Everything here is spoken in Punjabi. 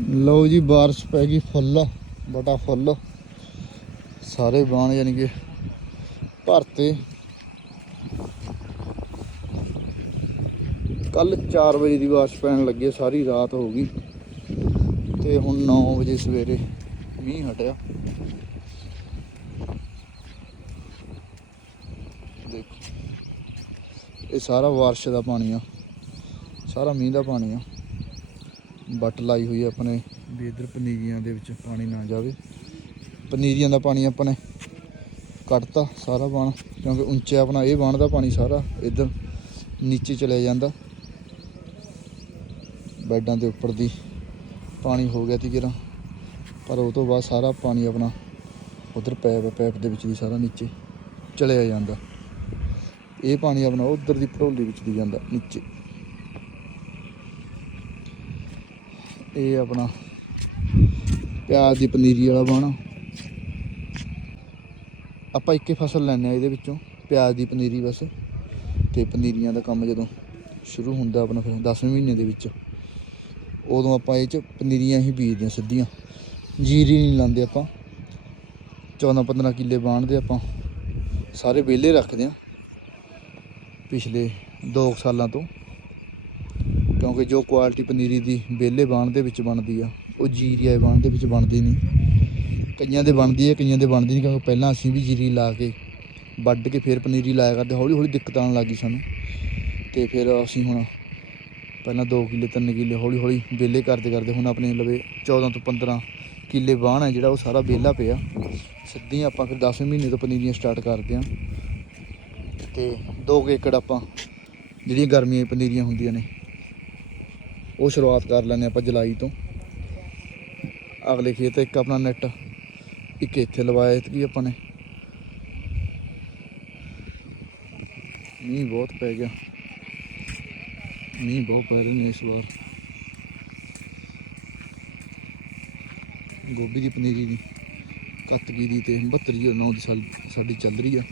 ਲਓ ਜੀ, ਬਾਰਿਸ਼ ਪੈ ਗਈ ਫੁੱਲ ਬੜਾ ਫੁੱਲ। ਸਾਰੇ ਬਾਣ ਯਾਨੀ ਕਿ ਭਰਤੇ। ਕੱਲ 4 ਵਜੇ ਦੀ ਬਾਰਿਸ਼ ਪੈਣ ਲੱਗੀ ਸਾਰੀ ਰਾਤ ਹੋ ਗਈ। ਤੇ ਹੁਣ 9 ਵਜੇ ਸਵੇਰੇ ਮੀਂਹ ਹਟਿਆ। ਦੇਖੋ, ਇਹ ਸਾਰਾ ਬਾਰਿਸ਼ ਦਾ ਪਾਣੀ ਆ, ਸਾਰਾ ਮੀਂਹ ਦਾ ਪਾਣੀ ਆ। ਬੱਟ ਲਾਈ ਹੋਈ ਆਪਣੇ, ਵੀ ਇਧਰ ਪਨੀਰੀਆਂ ਦੇ ਵਿੱਚ ਪਾਣੀ ਨਾ ਜਾਵੇ। ਪਨੀਰੀਆਂ ਦਾ ਪਾਣੀ ਆਪਾਂ ਆਪਣੇ ਕੱਢਤਾ ਸਾਰਾ ਬਾਣ, ਕਿਉਂਕਿ ਉੱਚੇ ਆਪਣਾ ਇਹ ਬਾਣ ਦਾ ਪਾਣੀ ਸਾਰਾ ਇਧਰ ਨੀਚੇ ਚਲੇ ਜਾਂਦਾ। ਬੈਡਾਂ ਦੇ ਉੱਪਰ ਦੀ ਪਾਣੀ ਹੋ ਗਿਆ ਤੀ ਗਿਰਾ, ਪਰ ਉਹ ਤੋਂ ਬਾਅਦ ਸਾਰਾ ਪਾਣੀ ਆਪਣਾ ਉਧਰ ਪੈਪ ਪੈਪ ਦੇ ਵਿੱਚ ਦੀ ਸਾਰਾ ਨੀਚੇ ਚਲਿਆ ਜਾਂਦਾ। ਇਹ ਪਾਣੀ ਆਪਣਾ ਉਧਰ ਦੀ ਭੜੋਲੀ ਵਿੱਚ ਦੀ ਜਾਂਦਾ, ਨੀਚੇ। ਇਹ ਆਪਣਾ ਪਿਆਜ਼ ਦੀ ਪਨੀਰੀ ਵਾਲਾ ਬਾਣਾ। ਆਪਾਂ ਇੱਕੇ ਫਸਲ ਲੈਣੇ ਆ ਇਹਦੇ ਵਿੱਚੋਂ, ਪਿਆਜ਼ ਦੀ ਪਨੀਰੀ ਬਸ। ਤੇ ਪਨੀਰੀਆਂ ਦਾ ਕੰਮ ਜਦੋਂ ਸ਼ੁਰੂ ਹੁੰਦਾ ਆਪਣਾ ਫਿਰ 10ਵੇਂ ਮਹੀਨੇ ਦੇ ਵਿੱਚ, ਉਦੋਂ ਆਪਾਂ ਇਹ ਚ ਪਨੀਰੀਆਂ ਹੀ ਬੀਜਦੇ ਹਾਂ ਸਿੱਧੀਆਂ। ਜੀਰੀ ਨਹੀਂ ਲਾਉਂਦੇ ਆਪਾਂ। 14 15 ਕਿੱਲੇ ਬਾਣਦੇ ਆਪਾਂ। ਸਾਰੇ ਵਿਹਲੇ ਰੱਖਦੇ ਆ ਪਿਛਲੇ 2 ਸਾਲਾਂ ਤੋਂ। ਕਿਉਂਕਿ ਜੋ ਕੁਆਲਿਟੀ ਪਨੀਰੀ ਦੀ ਵਿਹਲੇ ਬਾਣ ਦੇ ਵਿੱਚ ਬਣਦੀ ਆ, ਉਹ ਜੀਰੀ ਆਏ ਬਾਣ ਦੇ ਵਿੱਚ ਬਣਦੀ ਨਹੀਂ। ਕਈਆਂ ਦੇ ਬਣਦੀ ਹੈ ਕਈਆਂ ਦੇ ਬਣਦੀ ਨਹੀਂ ਕਿਉਂਕਿ ਪਹਿਲਾਂ ਅਸੀਂ ਵੀ ਜੀਰੀ ਲਾ ਕੇ ਵੱਢ ਕੇ ਫਿਰ ਪਨੀਰੀ ਲਾਇਆ ਕਰਦੇ, ਹੌਲੀ ਹੌਲੀ ਦਿੱਕਤ ਆਉਣ ਲੱਗੀ ਸਾਨੂੰ। ਤੇ ਫਿਰ ਅਸੀਂ ਹੁਣ ਪਹਿਲਾਂ 2 ਕਿੱਲੇ 3 ਕਿੱਲੇ ਹੌਲੀ ਹੌਲੀ ਵਿਹਲੇ ਕਰਦੇ ਕਰਦੇ ਹੁਣ ਆਪਣੇ ਲਵੇ 14 ਤੋਂ 15 ਕਿੱਲੇ ਬਾਣ ਹੈ ਜਿਹੜਾ ਉਹ ਸਾਰਾ ਵਿਹਲਾ ਪਿਆ। ਸਿੱਧੀ ਆਪਾਂ ਫਿਰ 10ਵੇਂ ਮਹੀਨੇ ਤੋਂ ਪਨੀਰੀਆਂ ਸਟਾਰਟ ਕਰਦੇ ਹਾਂ ਤੇ 2 ਏਕੜ ਆਪਾਂ ਜਿਹੜੀਆਂ ਗਰਮੀਆਂ ਪਨੀਰੀਆਂ ਹੁੰਦੀਆਂ ਨੇ ਉਹ ਸ਼ੁਰੂਆਤ ਕਰ ਲੈਂਦੇ ਆਪਾਂ ਜੁਲਾਈ ਤੋਂ। ਅਗਲੇ ਖੇਤ ਇੱਕ ਆਪਣਾ ਨੈਟ ਇੱਕ ਇੱਥੇ ਲਵਾਇਆ ਇਤਕੀ ਆਪਾਂ ਨੇ। ਮੀਂਹ ਬਹੁਤ ਪੈ ਗਿਆ। ਮੀਂਹ ਬਹੁਤ ਪੈ ਰਹੇ ਨੇ ਇਸ ਵਾਰ। ਗੋਭੀ ਦੀ ਪਨੀਰੀ ਦੀ, ਕੱਤਕੀ ਦੀ ਤੇ 72 ਦੀ 9 ਦੀ ਸਾਲ- ਸਾਡੀ ਚੱਲ ਰਹੀ ਆ।